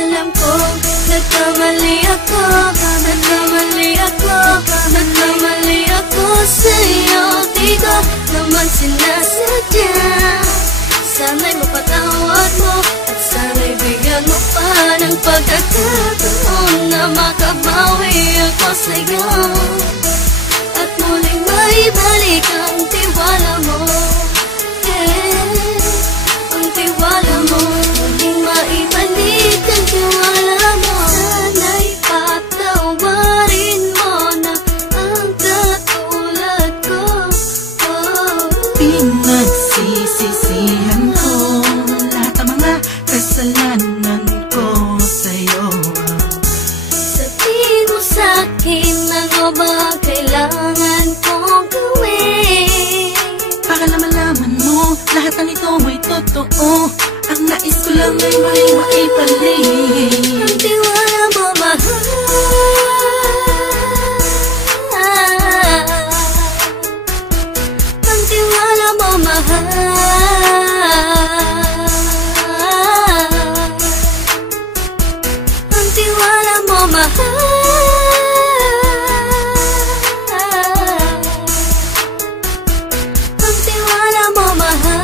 Alam ko, nagkamali ako, nagkamali ako, nagkamali ako sa'yo. Di ko naman sinasadya. Sana'y mapatawad mo at sana'y bigyan mo pa ng pagkakataon na makabawi ako sa'yo at muling maibalik ang tiwala mo. Ang tiwala mo, muling maibalik ang tiwala mo. Sana'y patawarin mo na ang katulad ko. Pinagsisisihan ko lahat ng mga kasalanan ko sa'yo. Sabihin mo sa'kin ano ba kailangan kong gawin para malaman mo lahat ng ito ay totoo. Ang nais ko lang ay maibalik ang tiwala mo, mahal. Ang tiwala mo, mahal. Ang tiwala mo, mahal. Ang tiwala mo, mahal.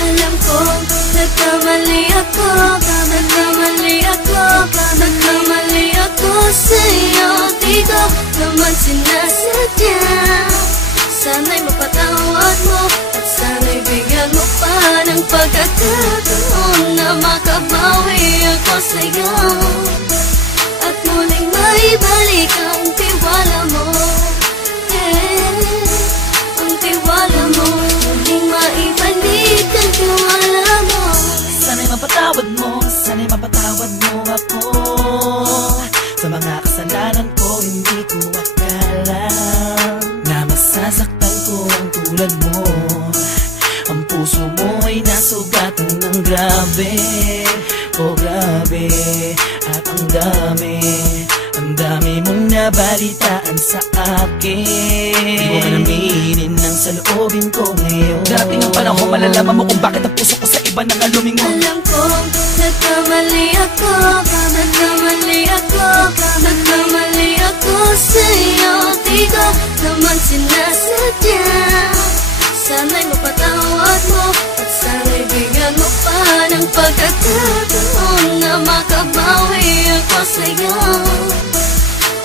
Alam ko, nagkamali ako, nagkamali ako, nagkamali ako sa'yo. Di ko naman sinasadya. Sana'y mapatawad mo at sana'y bigyan mo pa ng pagkakataon na makabawi ako sa'yo at muling maibalik ang tiwala mo. Ang tiwala mo, muling maibalik ang tiwala mo. Sana'y mapatawad mo, sana'y mapatawad mo ako sa mga kasalanan ko. Hindi ko akala na masasaktan ko ang tulad mo. Ang puso mo ay nasugatan ng grabe, oh grabe. At ang dami mong nabalitaan sa akin. Di mo man aminin ang saloobin ko ngayon. Darating ang panahon, malalaman mo kung bakit ang puso ko sa iba nang alumingon. Alam ko, nagkamali ako, nagkamali ako, nagkamali ako sa'yo. Di ko naman sinasadya. Sana'y mapatawad mo at sana'y bigyan mo pa ng pagkakataon na makabawi ako sa'yo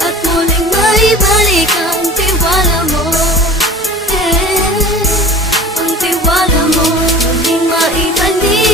at muling maibalik ang tiwala mo. Ang tiwala mo, muling maibalik